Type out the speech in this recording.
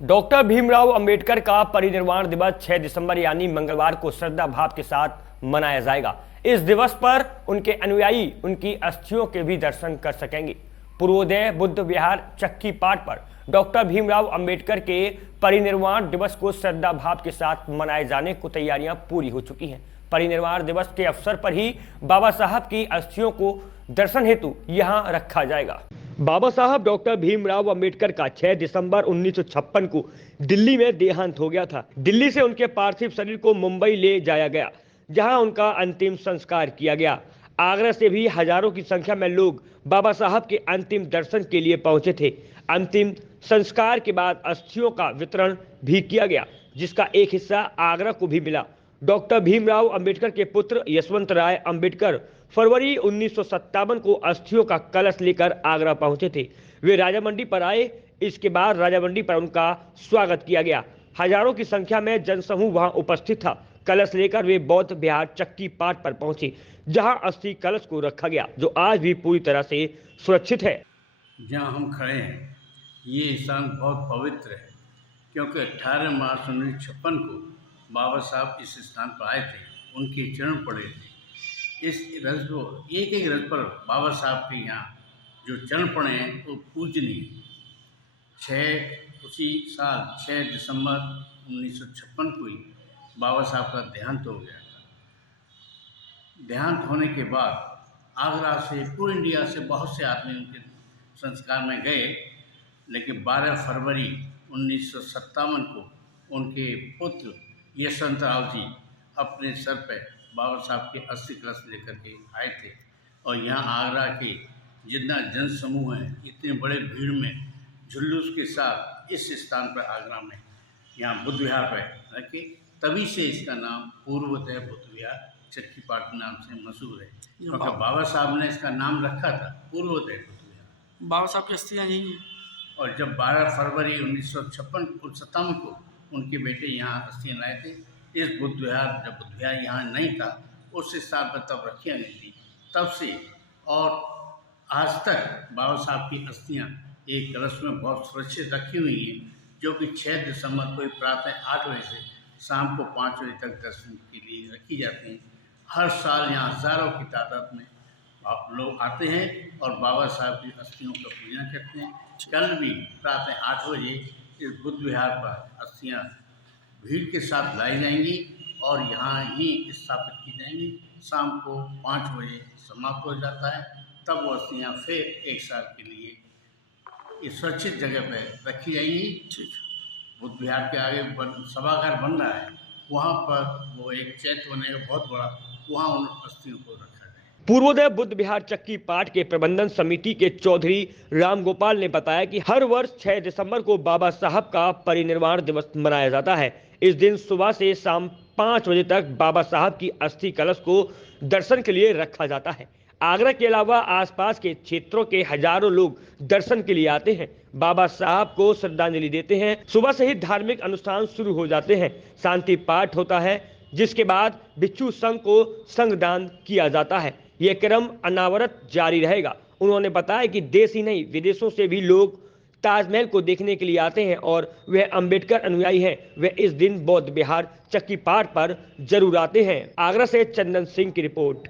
Doctor Bhimrao Ambedkar का परिनिर्वाण दिवस 6 दिसंबर यानी मंगलवार को श्रद्धा भाव के साथ मनाया जाएगा। इस दिवस पर उनके अनुयायी उनकी अस्थियों के भी दर्शन कर सकेंगे। पूर्वोदय बुद्ध विहार चक्की पाट पर डॉक्टर भीमराव अंबेडकर के परिनिर्वाण दिवस को श्रद्धा भाव के साथ मनाए जाने को तैयारियां पूरी हो चुकी हैं। परिनिर्वाण दिवस के अवसर पर ही बाबा साहब की अस्थियों को दर्शन हेतु यहां रखा जाएगा। बाबा साहब डॉक्टर भीमराव अंबेडकर का 6 दिसंबर 1956 को दिल्ली में देहांत हो गया था। दिल्ली से उनके पार्थिव शरीर को मुंबई ले जाया गया, जहां उनका अंतिम संस्कार किया गया। आगरा से भी हजारों की संख्या में लोग बाबा साहब के अंतिम दर्शन के लिए पहुंचे थे। अंतिम संस्कार के बाद अस्थियों का वितरण भी किया गया, जिसका एक हिस्सा आगरा को भी मिला। डॉक्टर भीमराव अंबेडकर के पुत्र यशवंत राय अंबेडकर फरवरी 1957 को अस्थियों का कलश लेकर आगरा पहुंचे थे। वे राजा मंडी पर आए। इसके बाद राजा मंडी पर उनका स्वागत किया गया। हजारों की संख्या में जनसमूह वहां उपस्थित था। कलश लेकर वे बौद्ध विहार चक्की पाट पर पहुंचे, जहां अस्थि कलश को रखा गया, जो आज भी पूरी तरह से सुरक्षित है। जहाँ हम खड़े हैं ये स्थान बहुत पवित्र है, क्योंकि 18 मार्च 1956 को बाबा साहब इस स्थान पर आए थे, उनके चरण पड़े थे। इस रज को एक रज पर बाबा साहब के यहाँ जो चरण पड़े हैं वो पूजनीय। उसी साल 6 दिसंबर 1956 को ही बाबा साहब का देहांत हो गया था। देहांत होने के बाद आगरा से पूरे इंडिया से बहुत से आदमी उनके संस्कार में गए, लेकिन 12 फरवरी 1957 को उनके पुत्र यशवंत राव जी अपने सर पर बाबा साहब के अस्थि कलश लेकर के आए थे। और यहाँ आगरा के जितना जन समूह है, इतने बड़े भीड़ में जुलूस के साथ इस स्थान पर आगरा में यहाँ बुद्ध विहार पर रखे, तभी से इसका नाम पूर्वोदय बुद्ध विहार चक्की पाट के नाम से मशहूर है, क्योंकि बाबा साहब ने इसका नाम रखा था पूर्वोदय बुद्ध विहार। बाबा साहब की अस्थियाँ यही हैं। और जब 12 फरवरी 1957 को उनके बेटे यहाँ अस्थियाँ लाए थे, इस बुद्ध विहार, जब बुद्ध विहार यहाँ नहीं था उस स्थान पर तब रखी गई थी, तब से और आज तक बाबा साहब की अस्थियाँ एक कलश में बहुत सुरक्षित रखी हुई हैं, जो कि 6 दिसंबर को प्रातः 8 बजे से शाम को 5 बजे तक दर्शन के लिए रखी जाती हैं। हर साल यहाँ हज़ारों की तादाद में लोग आते हैं और बाबा साहब की अस्थियों का पूजन करते हैं। कल भी प्रातः 8 बजे इस बुद्ध विहार पर अस्थियाँ भीड़ के साथ लाई जाएंगी और यहाँ ही स्थापित की जाएंगी। शाम को 5 बजे समाप्त हो जाता है, तब वो अस्थियाँ फिर एक साल के लिए इस सुरक्षित जगह पर रखी जाएंगी। ठीक, बुद्ध विहार के आगे सभागार बन रहा है, वहाँ पर वो एक चैत्य बनेगा बहुत बड़ा, वहाँ उन अस्थियों को रखा जाए। पूर्वोदय बुद्ध विहार चक्की पाट के प्रबंधन समिति के चौधरी रामगोपाल ने बताया कि हर वर्ष 6 दिसंबर को बाबा साहब का परिनिर्वाण दिवस मनाया जाता है। इस दिन सुबह से शाम 5 बजे तक बाबा साहब की अस्थि कलश को दर्शन के लिए रखा जाता है। आगरा के अलावा आसपास के क्षेत्रों के हजारों लोग दर्शन के लिए आते हैं, बाबा साहब को श्रद्धांजलि देते हैं। सुबह से ही धार्मिक अनुष्ठान शुरू हो जाते हैं। शांति पाठ होता है, जिसके बाद भिक्षु संघ को संघदान किया जाता है। यह क्रम अनावरत जारी रहेगा। उन्होंने बताया कि देश ही नहीं, विदेशों से भी लोग ताजमहल को देखने के लिए आते हैं और वह अंबेडकर अनुयायी हैं। वे इस दिन बौद्ध विहार चक्की पाट पर जरूर आते हैं। आगरा से चंदन सिंह की रिपोर्ट।